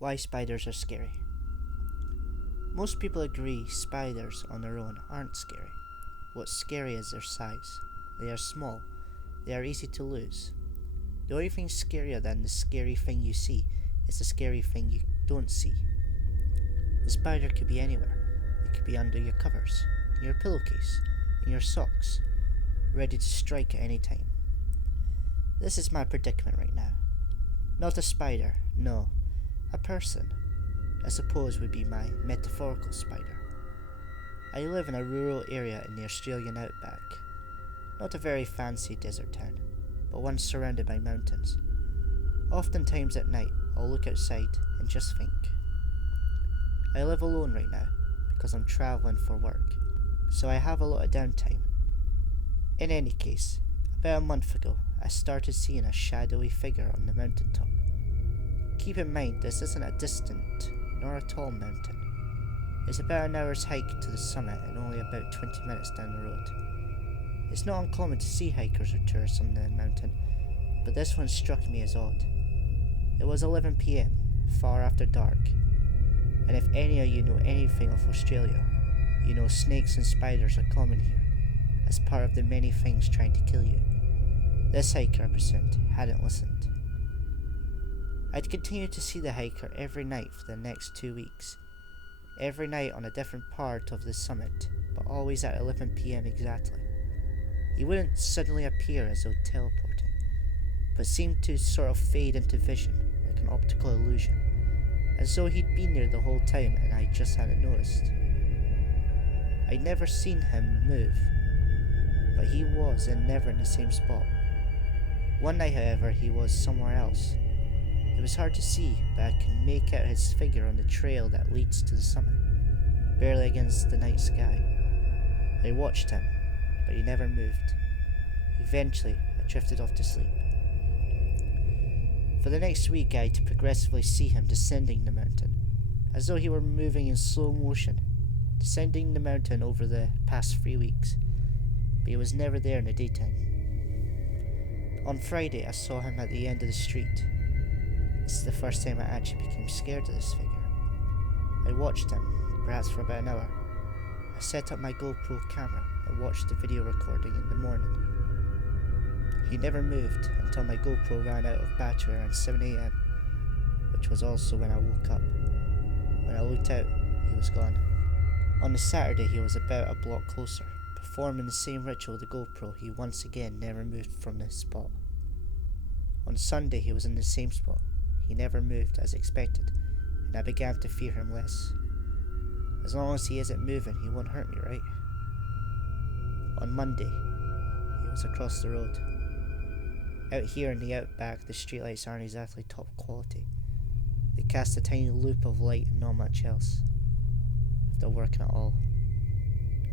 Why spiders are scary. Most people agree spiders on their own aren't scary. What's scary is their size. They are small. They are easy to lose. The only thing scarier than the scary thing you see is the scary thing you don't see. The spider could be anywhere. It could be under your covers, in your pillowcase, in your socks, ready to strike at any time. This is my predicament right now. Not a spider, no, a person, I suppose would be my metaphorical spider. I live in a rural area in the Australian outback. Not a very fancy desert town, but one surrounded by mountains. Oftentimes at night, I'll look outside and just think. I live alone right now because I'm travelling for work, so I have a lot of downtime. In any case, about a month ago, I started seeing a shadowy figure on the mountaintop. Keep in mind, this isn't a distant nor a tall mountain. It's about an hour's hike to the summit and only about 20 minutes down the road. It's not uncommon to see hikers or tourists on the mountain, but this one struck me as odd. It was 11 PM, far after dark, and if any of you know anything of Australia, you know snakes and spiders are common here, as part of the many things trying to kill you. This hiker, I presumed, hadn't listened. I'd continued to see the hiker every night for the next 2 weeks. Every night on a different part of the summit, but always at 11 PM exactly. He wouldn't suddenly appear as though teleporting, but seemed to sort of fade into vision, like an optical illusion, as though he'd been there the whole time and I just hadn't noticed. I'd never seen him move, but he was and never in the same spot. One night, however, he was somewhere else. It was hard to see, but I could make out his figure on the trail that leads to the summit, barely against the night sky. I watched him, but he never moved. Eventually, I drifted off to sleep. For the next week, I had to progressively see him descending the mountain, as though he were moving in slow motion, descending the mountain over the past 3 weeks, but he was never there in the daytime. On Friday, I saw him at the end of the street. This is the first time I actually became scared of this figure. I watched him, perhaps for about an hour. I set up my GoPro camera and watched the video recording in the morning. He never moved until my GoPro ran out of battery around 7 AM, which was also when I woke up. When I looked out, he was gone. On the Saturday, he was about a block closer. Performing the same ritual with the GoPro, he once again never moved from this spot. On Sunday, he was in the same spot. He never moved as expected, and I began to fear him less. As long as he isn't moving, he won't hurt me, right? On Monday, he was across the road. Out here in the outback, the streetlights aren't exactly top quality. They cast a tiny loop of light and not much else, if they're working at all.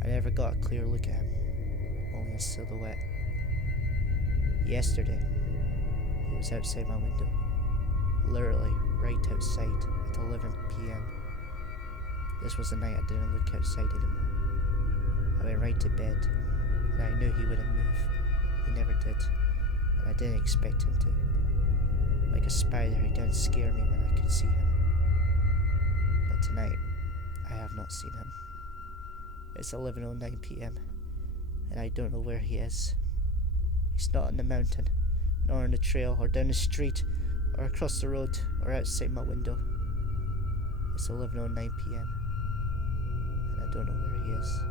I never got a clear look at him, only a silhouette. Yesterday, he was outside my window, literally right outside at 11 PM. This was the night I didn't look outside anymore. I went right to bed, and I knew he wouldn't move. He never did, and I didn't expect him to. Like a spider, he didn't scare me when I could see him. But tonight, I have not seen him. It's 11:09 PM, and I don't know where he is. He's not on the mountain, nor on the trail, or down the street, or across the road, or outside my window. It's 11:09 PM, and I don't know where he is.